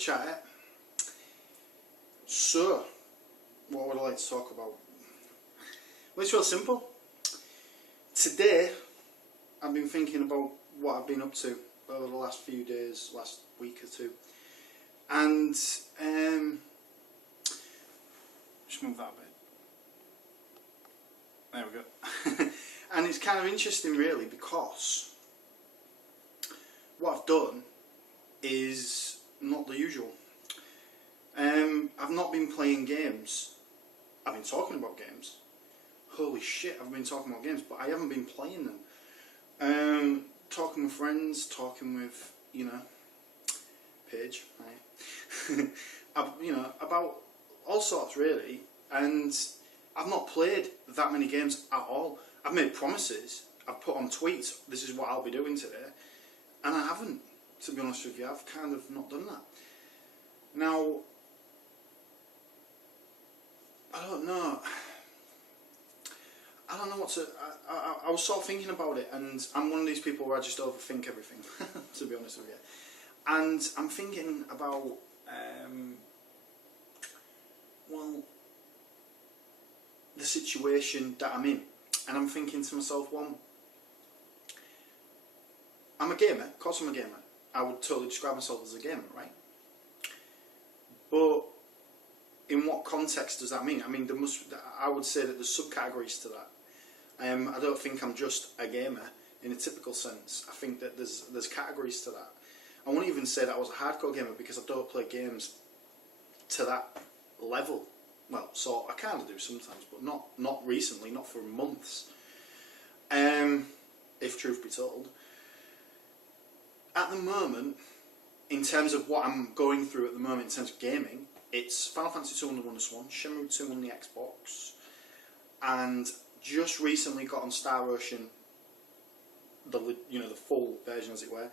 Chatette. So, what would I like to talk about? Well, it's real simple. Today, I've been thinking about what I've been up to over the last few days, last week or two. And, just move that a bit. There we go. And it's kind of interesting really, because what I've done is not the usual. I've not been playing games. I've been talking about games. Holy shit, I've been talking about games, but I haven't been playing them. Talking with friends, talking with, Paige, hi. About all sorts really, and I've not played that many games at all. I've made promises, I've put on tweets, this is what I'll be doing today, and I haven't, to be honest with you. I've kind of not done that. Now, I don't know what to... I was sort of thinking about it, and I'm one of these people where I just overthink everything, to be honest with you. And I'm thinking about, the situation that I'm in. And I'm thinking to myself, well, I'm a gamer, of course I'm a gamer. I would totally describe myself as a gamer, right? But in what context does that mean? I mean, I would say that there's subcategories to that. I don't think I'm just a gamer in a typical sense. I think that there's categories to that. I won't even say that I was a hardcore gamer, because I don't play games to that level. Well, so I kind of do sometimes, but not recently, not for months. If truth be told. At the moment, in terms of what I'm going through at the moment in terms of gaming, it's Final Fantasy 2 on the Wonder Swan, Shenmue 2 on the Xbox, and just recently got on Star Ocean, the full version as it were,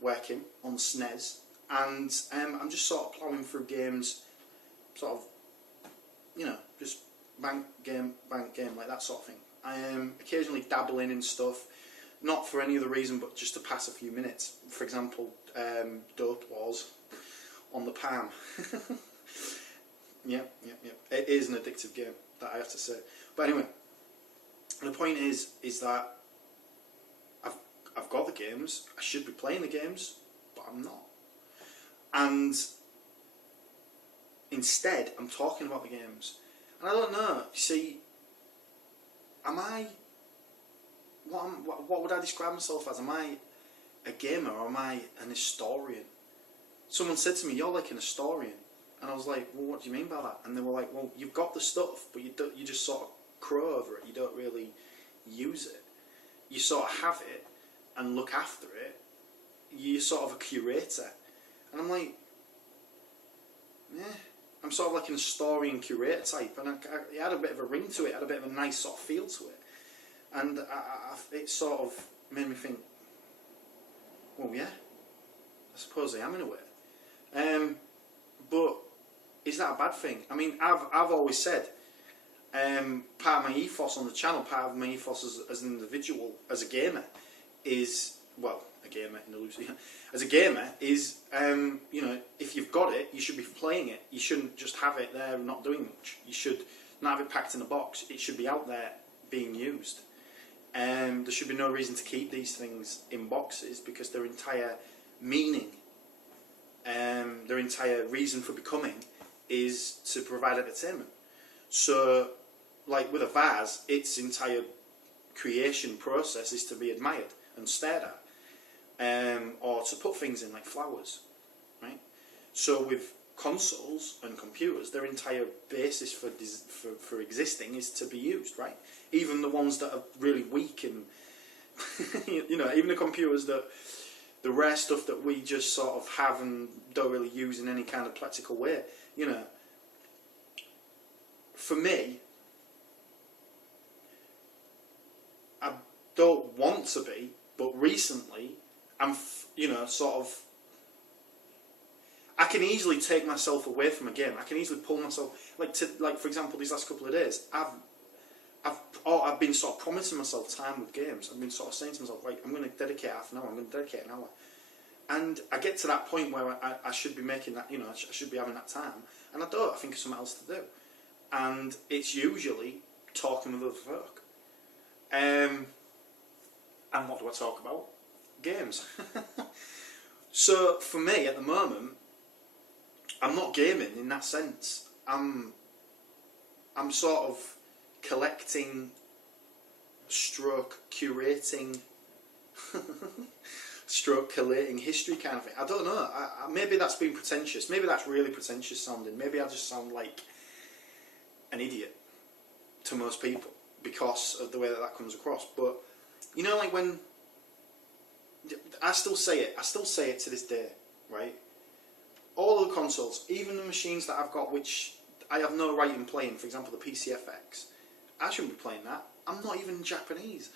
working on SNES, and I'm just sort of ploughing through games, sort of, just bank game, like that sort of thing. I am occasionally dabbling in stuff, not for any other reason but just to pass a few minutes. For example, Dope Wars on the Palm. Yep. It is an addictive game, that I have to say. But anyway, the point is that I've got the games, I should be playing the games, but I'm not. And instead, I'm talking about the games. And I don't know, you see, what would I describe myself as? Am I a gamer, or am I an historian? Someone said to me, you're like an historian. And I was like, well, what do you mean by that? And they were like, well, you've got the stuff, but you just sort of crow over it. You don't really use it. You sort of have it and look after it. You're sort of a curator. And I'm like, yeah, I'm sort of like an historian curator type, and it had a bit of a ring to it, had a bit of a nice sort of feel to it, and it sort of made me think, well, yeah, I suppose I am in a way, but is that a bad thing? I mean, I've always said, part of my ethos on the channel, part of my ethos as an individual, as a gamer, is, well, a gamer in the loose, as a gamer is, if you've got it, you should be playing it. You shouldn't just have it there and not doing much. You should not have it packed in a box. It should be out there being used. There should be no reason to keep these things in boxes, because their entire meaning, their entire reason for becoming is to provide entertainment. So, like with a vase, its entire creation process is to be admired and stared at. Or to put things in, like flowers, right? So with consoles and computers, their entire basis for existing is to be used, right? Even the ones that are really weak and, even the computers that, the rare stuff that we just sort of have and don't really use in any kind of practical way, For me, I don't want to be, but recently, I'm, I can easily take myself away from a game. I can easily pull myself, like for example, these last couple of days, I've been sort of promising myself time with games. I've been sort of saying to myself, like, I'm going to dedicate half an hour, I'm going to dedicate an hour. And I get to that point where I should be making that, you know, I should be having that time, and I don't. I think of something else to do, and it's usually talking with other folk. And what do I talk about? Games. So for me at the moment, I'm not gaming in that sense. I'm sort of collecting, stroke curating, stroke collating history kind of thing. I don't know. Maybe that's being pretentious. Maybe that's really pretentious sounding. Maybe I just sound like an idiot to most people because of the way that comes across. But you know, like when I still say it to this day, right? All of the consoles, even the machines that I've got, which I have no right in playing, for example, the PCFX, I shouldn't be playing that. I'm not even Japanese.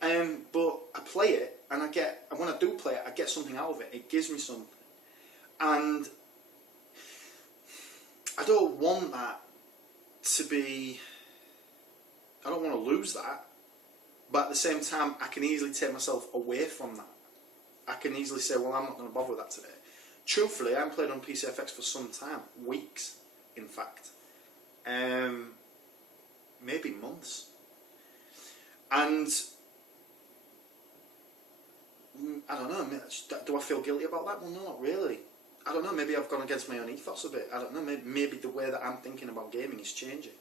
But I play it, and when I do play it, I get something out of it. It gives me something. And I don't want that to be, I don't want to lose that, but at the same time, I can easily take myself away from that. I can easily say, well, I'm not going to bother with that today. Truthfully, I haven't played on PCFX for some time, weeks, in fact. Maybe months. And I don't know, do I feel guilty about that? Well, no, not really. I don't know, maybe I've gone against my own ethos a bit. I don't know, maybe the way that I'm thinking about gaming is changing.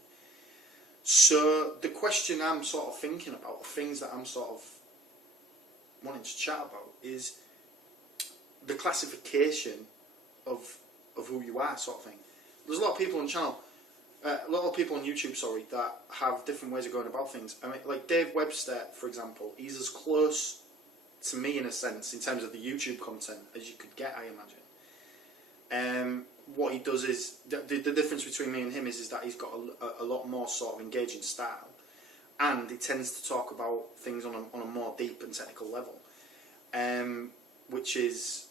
So the question I'm sort of thinking about, the things that I'm sort of wanting to chat about, is the classification of who you are, sort of thing. There's a lot of people on the channel, a lot of people on YouTube, sorry, that have different ways of going about things. I mean, like Dave Webster, for example, he's as close to me in a sense, in terms of the YouTube content, as you could get, I imagine. What he does is, the difference between me and him is that he's got a lot more sort of engaging style, and he tends to talk about things on a more deep and technical level, which is,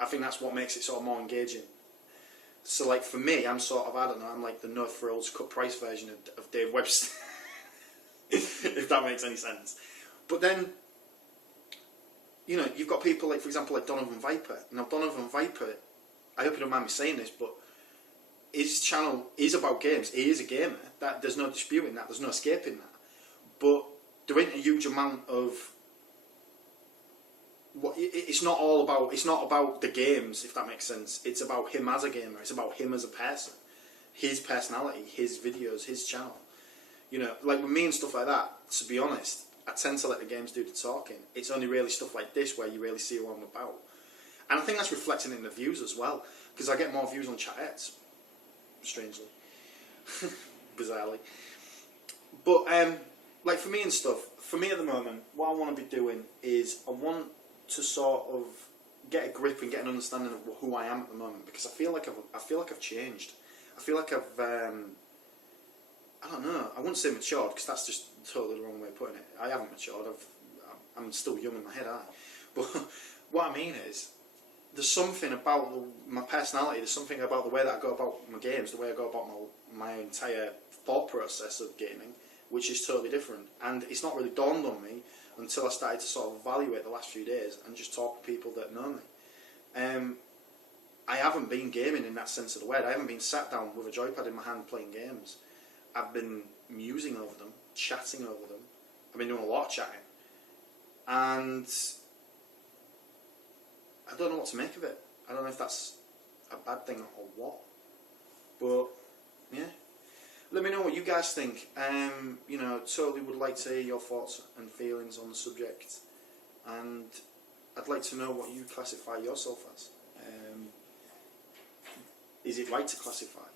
I think that's what makes it sort of more engaging. So like for me, I'm sort of, I don't know, I'm like the no frills cut price version of Dave Webster, if that makes any sense. But then, you know, you've got people like, for example, like Donovan Viper. Now Donovan Viper, I hope you don't mind me saying this, but his channel is about games. He is a gamer. There's no disputing that. There's no escaping that. But there ain't a huge amount of it's not about the games, if that makes sense. It's about him as a gamer. It's about him as a person, his personality, his videos, his channel. You know, like with me and stuff like that, to be honest, I tend to let the games do the talking. It's only really stuff like this where you really see what I'm about. And I think that's reflecting in the views as well, because I get more views on Chatette, strangely, bizarrely. But like for me and stuff, for me at the moment, what I want to be doing is I want to sort of get a grip and get an understanding of who I am at the moment, because I feel like I've changed. I feel like I've I don't know. I wouldn't say matured, because that's just totally the wrong way of putting it. I haven't matured. I'm still young in my head, aren't I? But what I mean is, there's something about my personality. There's something about the way that I go about my games, the way I go about my entire thought process of gaming, which is totally different. And it's not really dawned on me until I started to sort of evaluate the last few days and just talk to people that know me. I haven't been gaming in that sense of the word. I haven't been sat down with a joypad in my hand playing games. I've been musing over them, chatting over them. I've been doing a lot of chatting. And I don't know what to make of it. I don't know if that's a bad thing or what. But, yeah. Let me know what you guys think. You know, totally would like to hear your thoughts and feelings on the subject. And I'd like to know what you classify yourself as. Is it right to classify?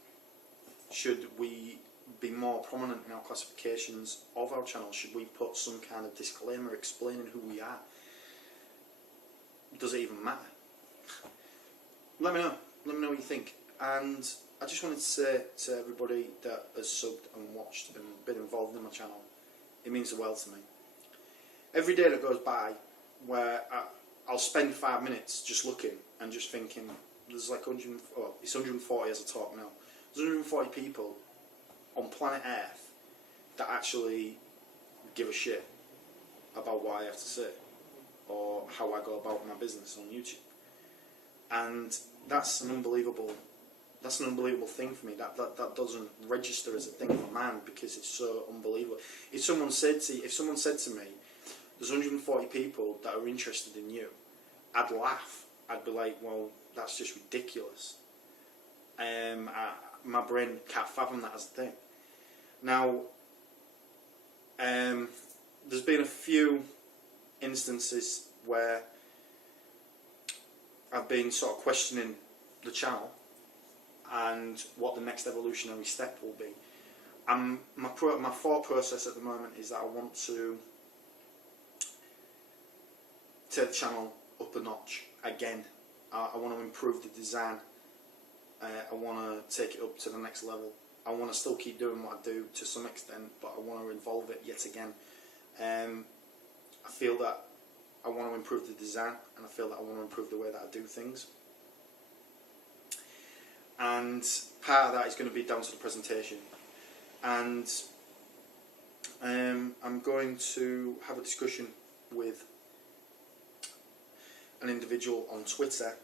Should we be more prominent in our classifications of our channel? Should we put some kind of disclaimer explaining who we are? Does it even matter? Let me know. Let me know what you think. And I just wanted to say to everybody that has subbed and watched and been involved in my channel, it means the world to me. Every day that goes by where I'll spend 5 minutes just looking and just thinking, there's like it's 140 as I talk now. There's 140 people on planet Earth that actually give a shit about what I have to say. or how I go about my business on YouTube. And that's an unbelievable thing for me. That doesn't register as a thing in my mind because it's so unbelievable. If someone said to me, there's 140 people that are interested in you, I'd laugh. I'd be like, well, that's just ridiculous. My brain can't fathom that as a thing. Now, there's been a few instances where I've been sort of questioning the channel and what the next evolutionary step will be. My thought process at the moment is that I want to take the channel up a notch again. I want to improve the design. I want to take it up to the next level. I want to still keep doing what I do to some extent, but I want to evolve it yet again. I feel that I want to improve the design, and I feel that I want to improve the way that I do things. And part of that is going to be down to the presentation. And I'm going to have a discussion with an individual on Twitter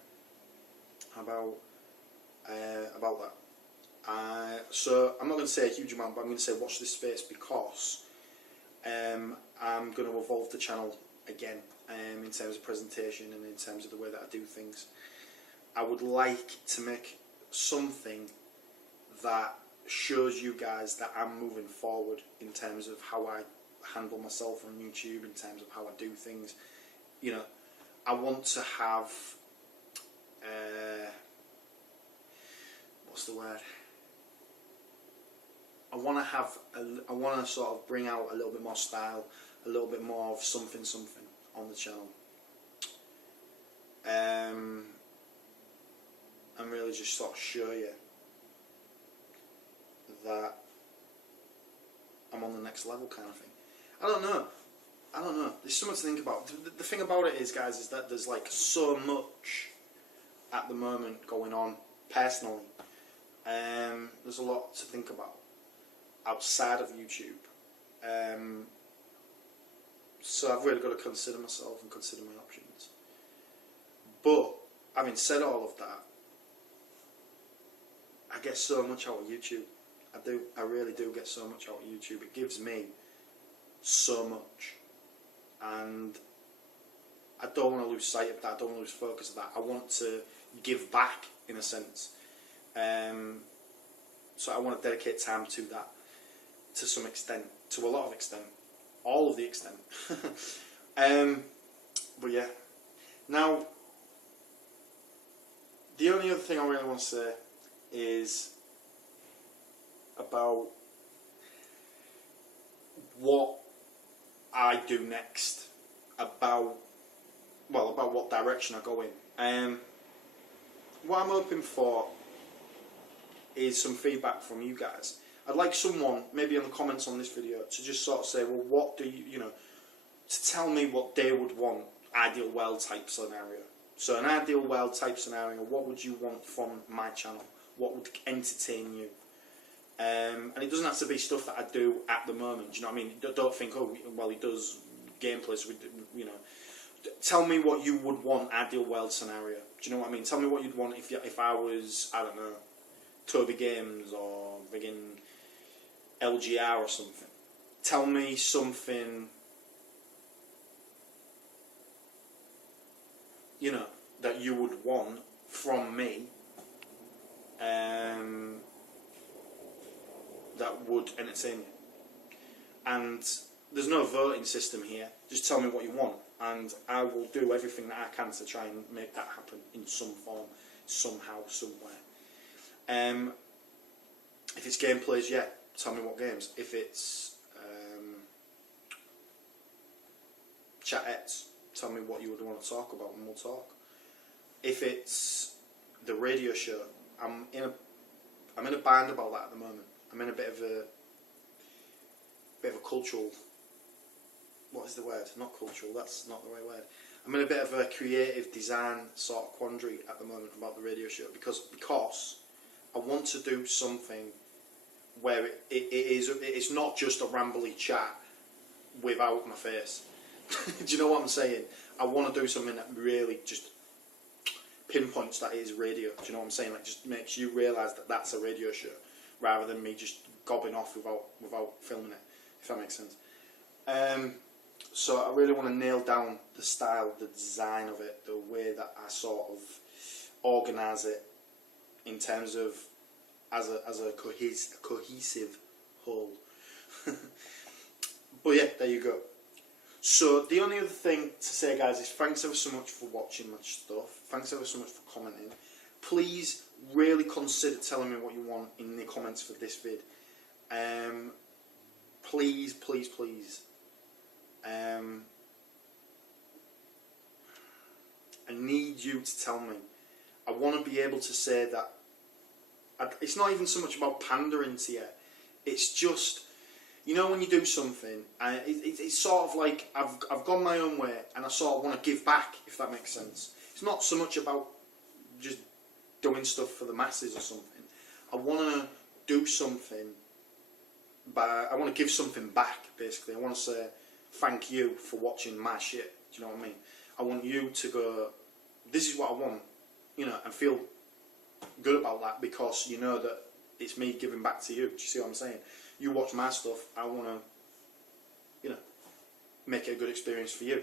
about that. So I'm not going to say a huge amount, but I'm going to say watch this space, because I'm going to evolve the channel again in terms of presentation and in terms of the way that I do things. I would like to make something that shows you guys that I'm moving forward in terms of how I handle myself on YouTube, in terms of how I do things. You know, I want to have what's the word? I want to sort of bring out a little bit more style, a little bit more of something on the channel, and really just sort of show you that I'm on the next level, kind of thing. I don't know. There's so much to think about. The thing about it is, guys, is that there's like so much at the moment going on personally. There's a lot to think about outside of YouTube. So I've really got to consider myself and consider my options. But having said all of that, I get so much out of YouTube. I really do get so much out of YouTube. It gives me so much, and I don't want to lose sight of that. I don't want to lose focus of that. I want to give back in a sense. So I want to dedicate time to that, to some extent, to a lot of extent, all of the extent. But yeah. Now, the only other thing I really want to say is about what I do next, about what direction I go in. What I'm hoping for is some feedback from you guys. I'd like someone, maybe in the comments on this video, to just sort of say, well, what do you know, to tell me what they would want, ideal world type scenario. So an ideal world type scenario, what would you want from my channel? What would entertain you? And it doesn't have to be stuff that I do at the moment. Do you know what I mean? Don't think, oh, well, he does gameplays with, you know. Tell me what you would want, ideal world scenario. Do you know what I mean? Tell me what you'd want if I was, I don't know, Toby Games or friggin' LGR or something. Tell me something, you know, that you would want from me, that would entertain you. And there's no voting system here. Just tell me what you want, and I will do everything that I can to try and make that happen in some form, somehow, somewhere. If it's gameplays, yeah, tell me what games. If it's Chatettes, tell me what you would want to talk about, and we'll talk. If it's the radio show, I'm in a bind about that at the moment. I'm in a bit of a cultural. What is the word? Not cultural. That's not the right word. I'm in a bit of a creative design sort of quandary at the moment about the radio show, because I want to do something where it's not just a rambly chat without my face. Do you know what I'm saying? I want to do something that really just pinpoints that it is radio. Do you know what I'm saying? Like, just makes you realise that that's a radio show, rather than me just gobbing off without filming it, if that makes sense. So I really want to nail down the style, the design of it, the way that I sort of organise it in terms of as a cohesive whole. But yeah, there you go. So the only other thing to say, guys, is thanks ever so much for watching my stuff. Thanks ever so much for commenting. Please really consider telling me what you want in the comments for this vid. Please, please, please. I need you to tell me. I want to be able to say that. It's not even so much about pandering to you. It's just, you know, when you do something, it's sort of like I've gone my own way, and I sort of want to give back, if that makes sense. It's not so much about just doing stuff for the masses or something. I want to do something, I want to give something back, basically. I want to say thank you for watching my shit. Do you know what I mean? I want you to go, this is what I want, you know, and feel good about that, because you know that it's me giving back to you. Do you see what I'm saying? You watch my stuff, I want to, you know, make it a good experience for you.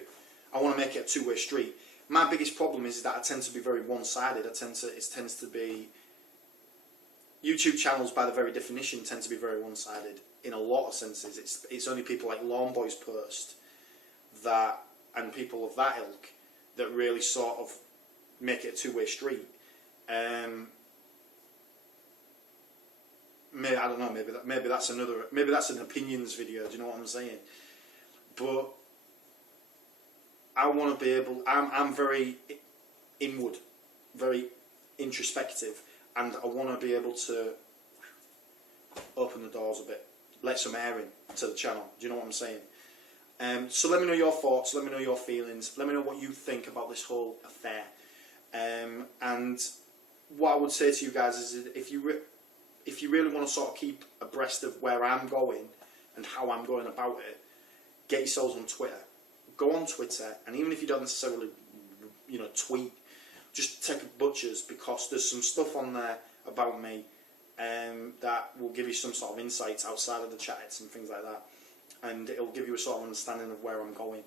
I want to make it a two-way street. My biggest problem is that I tend to be very one-sided. It tends to be, YouTube channels by the very definition tend to be very one-sided in a lot of senses. It's only people like Lawn Boys Post that, and people of that ilk, that really sort of make it a two-way street. Maybe, I don't know. Maybe that's an opinions video. Do you know what I'm saying? But I want to be able. I'm very inward, very introspective, and I want to be able to open the doors a bit, let some air in to the channel. Do you know what I'm saying? So let me know your thoughts. Let me know your feelings. Let me know what you think about this whole affair. And what I would say to you guys is, if you really want to sort of keep abreast of where I'm going and how I'm going about it, get yourselves on Twitter. Go on Twitter, and even if you don't necessarily, you know, tweet, just take a butcher's, because there's some stuff on there about me that will give you some sort of insights outside of the Chatettes and things like that, and it'll give you a sort of understanding of where I'm going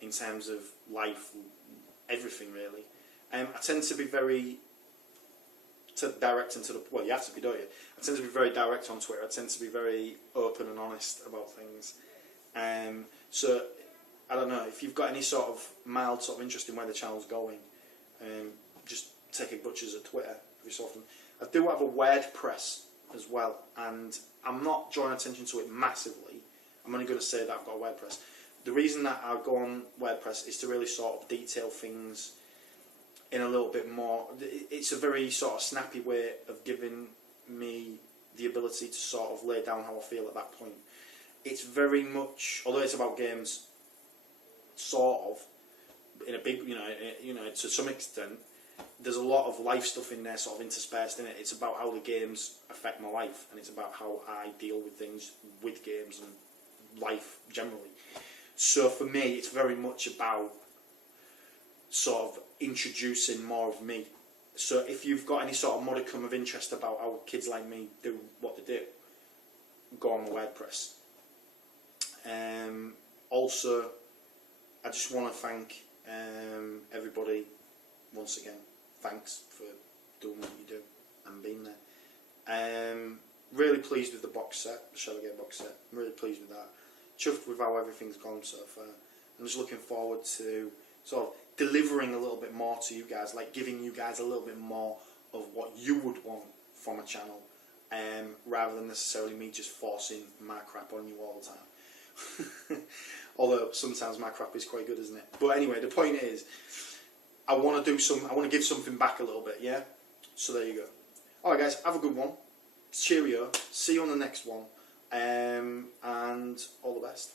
in terms of life, everything really. I tend to be very direct into the, well, you have to be, don't you? I tend to be very direct on Twitter. I tend to be very open and honest about things. So I don't know, if you've got any sort of mild sort of interest in where the channel's going, just take a butcher's at Twitter every so often. I do have a WordPress as well, and I'm not drawing attention to it massively. I'm only going to say that I've got a WordPress. The reason that I go on WordPress is to really sort of detail things in a little bit more. It's a very sort of snappy way of giving me the ability to sort of lay down how I feel at that point. It's very much, although it's about games, sort of, in a big, you know, to some extent, there's a lot of life stuff in there, sort of interspersed in it. It's about how the games affect my life, and it's about how I deal with things with games and life generally. So for me, it's very much about sort of introducing more of me. So if you've got any sort of modicum of interest about how kids like me do what they do, go on the WordPress. Also, I just want to thank everybody once again. Thanks for doing what you do and being there. Really pleased with the box set, the Shedloads box set. I'm really pleased with that. Chuffed with how everything's gone so far. I'm just looking forward to sort of delivering a little bit more to you guys, like giving you guys a little bit more of what you would want from a channel, rather than necessarily me just forcing my crap on you all the time. Although sometimes my crap is quite good, isn't it? But anyway, the point is, I want to give something back a little bit, yeah? So there you go. Alright guys, have a good one. Cheerio. See you on the next one. And all the best.